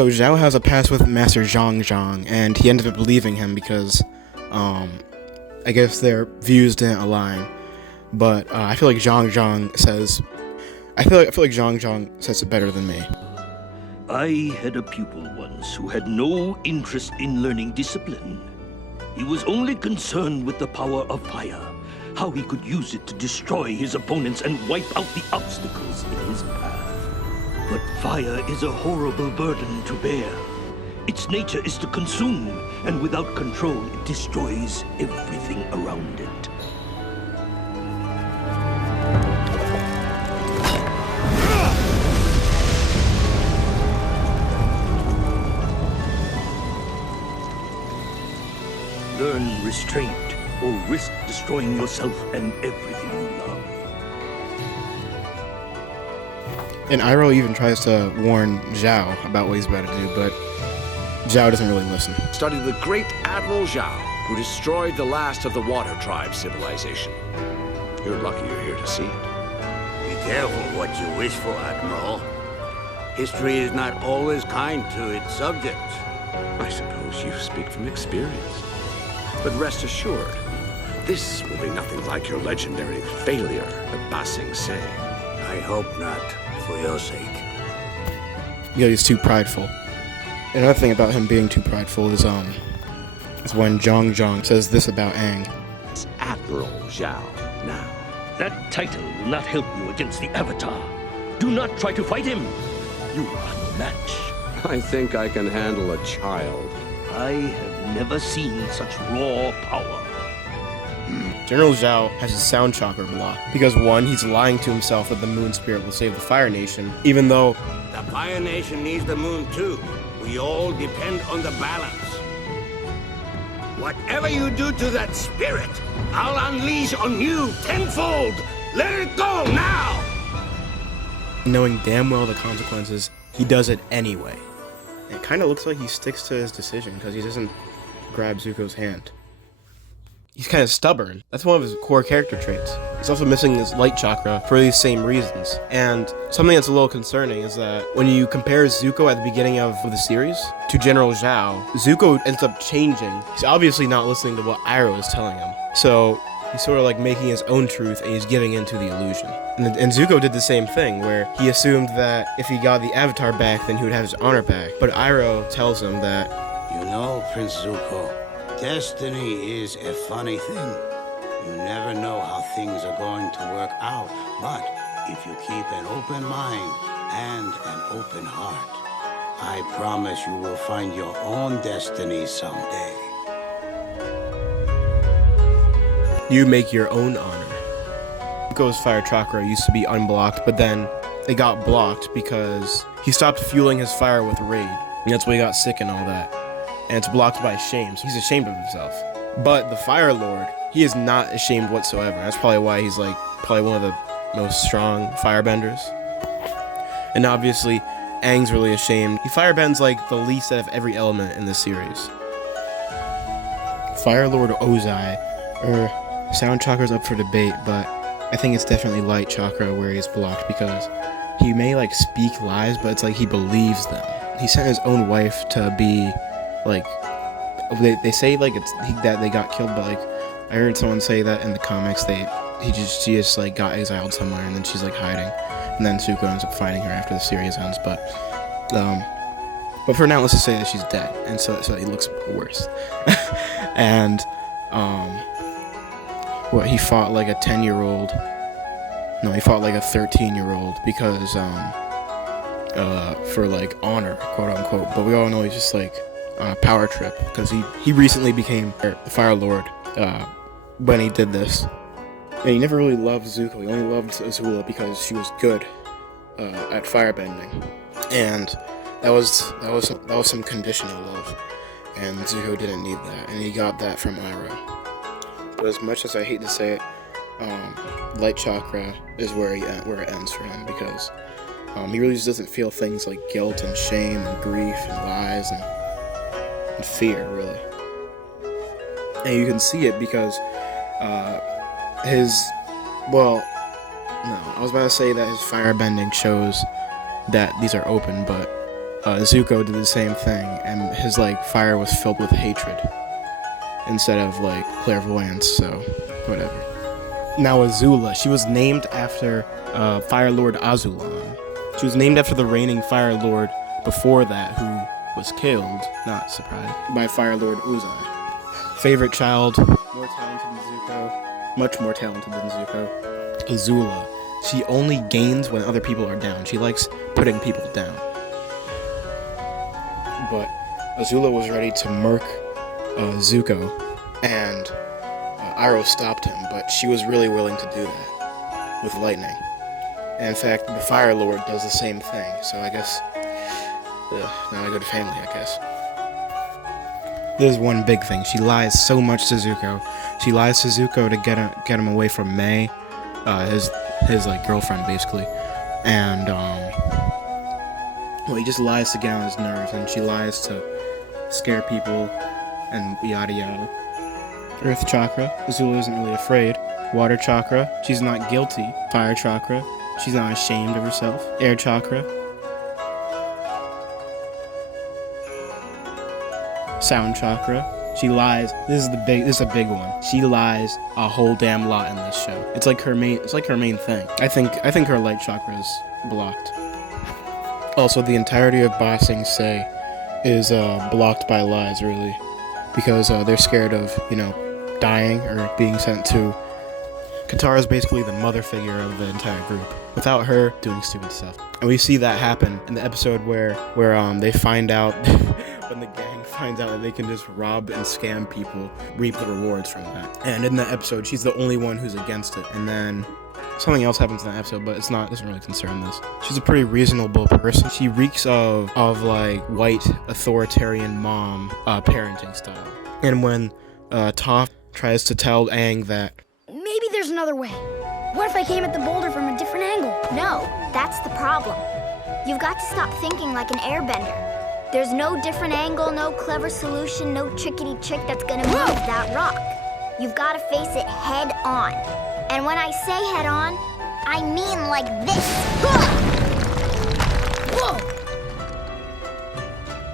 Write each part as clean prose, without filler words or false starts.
So Zhao has a past with Master Zhang, and he ended up leaving him because, I guess their views didn't align. But I feel like Zhang says, I feel like Zhang says it better than me. I had a pupil once who had no interest in learning discipline. He was only concerned with the power of fire, how he could use it to destroy his opponents and wipe out the obstacles in his path. But fire is a horrible burden to bear. Its nature is to consume, and without control, it destroys everything around it. Learn restraint, or risk destroying yourself and everything you love. And Iroh even tries to warn Zhao about what he's about to do, but Zhao doesn't really listen. Study the great Admiral Zhao, who destroyed the last of the Water Tribe civilization. You're lucky you're here to see it. Be careful what you wish for, Admiral. History is not always kind to its subjects. I suppose you speak from experience. But rest assured, this will be nothing like your legendary failure at Ba Sing Se. I hope not, for your sake. Yeah, he's too prideful. Another thing about him being too prideful is when Zhang says this about Aang. It's Admiral Zhao now. That title will not help you against the Avatar. Do not try to fight him. You are no match. I think I can handle a child. I have never seen such raw power. General Zhao has his sound chakra blocked because one, he's lying to himself that the Moon Spirit will save the Fire Nation, even though The Fire Nation needs the moon too. We all depend on the balance. Whatever you do to that spirit, I'll unleash on you tenfold. Let it go now! knowing damn well the consequences, he does it anyway. It kind of looks like he sticks to his decision because he doesn't grab Zuko's hand. He's kind of stubborn. That's one of his core character traits. He's also missing his light chakra for these same reasons. And something that's a little concerning is that when you compare Zuko at the beginning of the series to General Zhao, Zuko ends up changing. He's obviously not listening to what Iroh is telling him. So he's sort of like making his own truth and he's giving into the illusion. And Zuko did the same thing where he assumed that if he got the Avatar back, then he would have his honor back. But Iroh tells him that, You know, Prince Zuko, destiny is a funny thing. You never know how things are going to work out, but if you keep an open mind and an open heart, I promise you will find your own destiny someday. you make your own honor. Zuko's fire chakra used to be unblocked, but then it got blocked because he stopped fueling his fire with rage. And that's why he got sick and all that. And it's blocked by shame. He's ashamed of himself. But the Fire Lord, he is not ashamed whatsoever. That's probably why he's like probably one of the most strong firebenders. And obviously, Aang's really ashamed. He firebends like the least out of every element in this series. Fire Lord Ozai, sound chakra's up for debate, but I think it's definitely light chakra where he's blocked because he may like speak lies, but it's like he believes them. He sent his own wife to be like, they say like that they got killed, but like I heard someone say that in the comics she just like got exiled somewhere and then she's like hiding, and then Zuko ends up finding her after the series ends. But for now let's just say that she's dead, and so it looks worse. And he fought like a 10-year-old. No, he fought like a 13-year-old because for like honor, quote unquote. But we all know he's just like power trip because he recently became the Fire Lord when he did this. And he never really loved Zuko. He only loved Azula because she was good at firebending, and that was some conditional love. And Zuko didn't need that, and he got that from Iroh. But as much as I hate to say it, light chakra is where it ends for him because he really just doesn't feel things like guilt and shame and grief and lies and fear, really. And you can see it because I was about to say that his firebending shows that these are open, but Zuko did the same thing, and his like fire was filled with hatred instead of like clairvoyance. So whatever. Now Azula, she was named after Fire Lord Azulon. She was named after the reigning Fire Lord before that, who was killed, not surprised, by Fire Lord Uzai. Favorite child, more talented than Zuko, much more talented than Zuko. Azula. She only gains when other people are down. She likes putting people down. But Azula was ready to murk Zuko, and Iroh stopped him, but she was really willing to do that with lightning. And in fact, the Fire Lord does the same thing, so I guess, not a good family, I guess. There's one big thing. She lies so much to Zuko. She lies to Zuko to get him away from May, his like girlfriend basically, and well, he just lies to get on his nerves, and she lies to scare people, and yada yada. Earth chakra, Azula isn't really afraid. Water chakra, she's not guilty. Fire chakra, she's not ashamed of herself. Air chakra. Sound chakra, she lies. This is a big one. She lies a whole damn lot in this show. It's like her main thing. I think her light chakra is blocked. Also, the entirety of Ba Sing Se is blocked by lies, really, because they're scared of, dying or being sent to. Katara is basically the mother figure of the entire group, without her doing stupid stuff. And we see that happen in the episode where they find out, when the gang finds out that they can just rob and scam people, reap the rewards from that. And in that episode, she's the only one who's against it. And then something else happens in that episode, but doesn't really concern this. She's a pretty reasonable person. She reeks of like white authoritarian mom parenting style. And when Toph tries to tell Aang that maybe there's another way. What if I came at the boulder from a different angle? No, that's the problem. You've got to stop thinking like an airbender. There's no different angle, no clever solution, no trickety trick that's gonna move that rock. You've got to face it head on. And when I say head on, I mean like this. Whoa!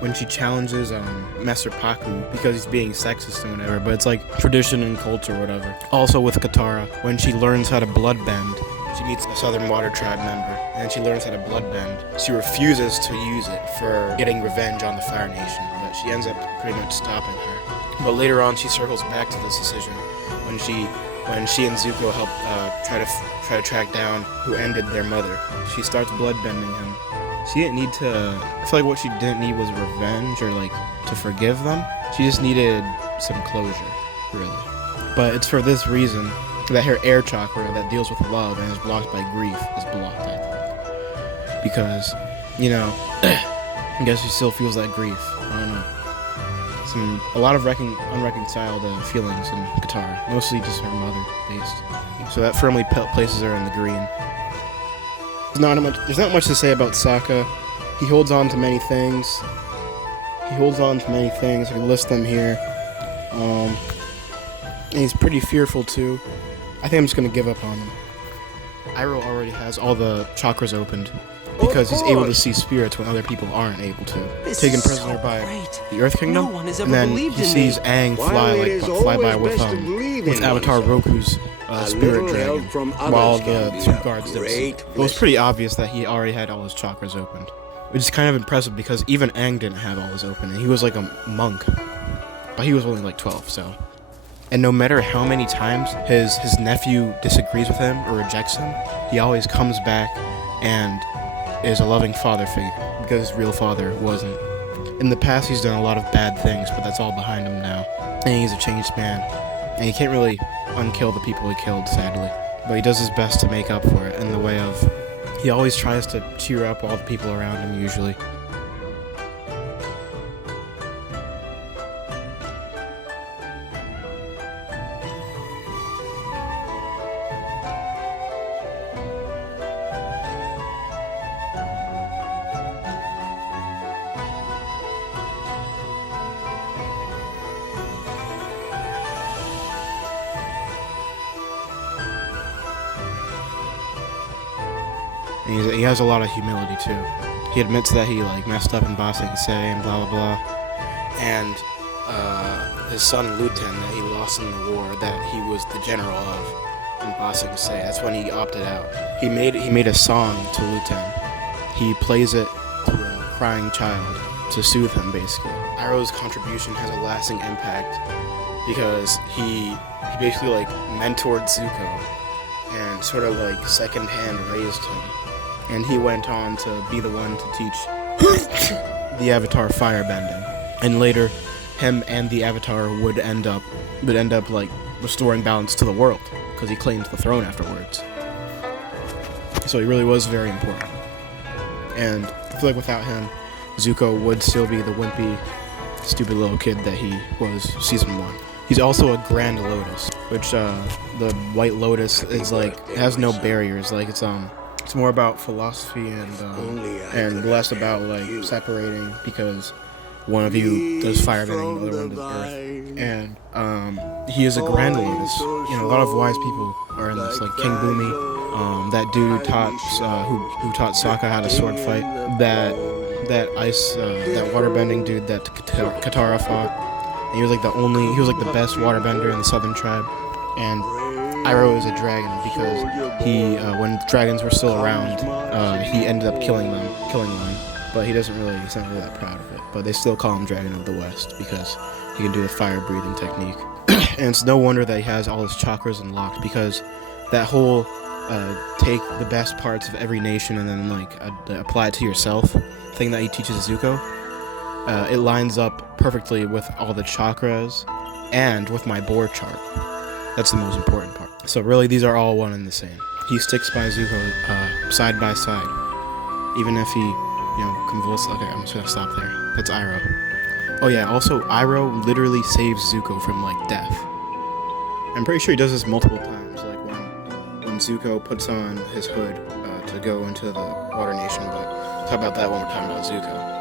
when she challenges Master Paku because he's being sexist and whatever, but it's like tradition and culture or whatever. Also with Katara, when she learns how to bloodbend, she meets a Southern Water Tribe member, and she learns how to bloodbend. She refuses to use it for getting revenge on the Fire Nation, but she ends up pretty much stopping her. But later on, she circles back to this decision when she and Zuko help try to track down who ended their mother. She starts bloodbending him. She didn't need to. I feel like what she didn't need was revenge or like to forgive them. She just needed some closure, really. But it's for this reason that her air chakra that deals with love and is blocked by grief is blocked, I think. Because, you know, I guess she still feels that grief. I don't know. A lot of unreconciled feelings in Katara, mostly just her mother based. So that firmly places her in the green. There's not much to say about Sokka. He holds on to many things. I can list them here. And he's pretty fearful too. I think I'm just gonna give up on him. Iroh already has all the chakras opened because he's able to see spirits when other people aren't able to. Taken prisoner by the Earth Kingdom, and then he sees Aang fly by with Avatar Roku's spirit dragon, while the two guards didn't see. It was pretty obvious that he already had all his chakras opened, which is kind of impressive because even Aang didn't have all his open, and he was like a monk, but he was only like 12, so. And no matter how many times his nephew disagrees with him or rejects him, he always comes back and is a loving father figure, because his real father wasn't. In the past, he's done a lot of bad things, but that's all behind him now. And he's a changed man. And he can't really unkill the people he killed, sadly. But he does his best to make up for it in the way of, he always tries to cheer up all the people around him, usually. And he has a lot of humility too. He admits that he like messed up in Ba Sing Se and blah blah blah. And his son Lu Ten that he lost in the war that he was the general of in Ba Sing Se. That's when he opted out. He made a song to Lu Ten. He plays it to a crying child to soothe him, basically. Iroh's contribution has a lasting impact because he basically like mentored Zuko and sort of like secondhand raised him. And he went on to be the one to teach the Avatar firebending. And later, him and the Avatar would end up like restoring balance to the world because he claimed the throne afterwards. So he really was very important. And I feel like without him, Zuko would still be the wimpy, stupid little kid that he was season 1. He's also a Grand Lotus, which the White Lotus is like it has no barriers. Like it's more about philosophy and less about like separating because one of you does firebending, the other one does earth. And he is a Grand Lotus. You know, a lot of wise people are in this, like King Boomy, that dude who taught Sokka how to sword fight, that waterbending dude that Katara fought. And he was like the best waterbender in the Southern Tribe. And Iroh is a dragon because he, when dragons were still around, he ended up killing them. But he's not really that proud of it. But they still call him Dragon of the West because he can do the fire breathing technique. And it's no wonder that he has all his chakras unlocked because that whole take the best parts of every nation and then like apply it to yourself thing that he teaches Zuko. It lines up perfectly with all the chakras and with my board chart. That's the most important part. So really, these are all one and the same. He sticks by Zuko side by side, even if he, convulses. Okay, I'm just gonna stop there. That's Iroh. Oh yeah, also Iroh literally saves Zuko from like death. I'm pretty sure he does this multiple times, like when Zuko puts on his hood to go into the Water Nation. But talk about that when we're talking about Zuko.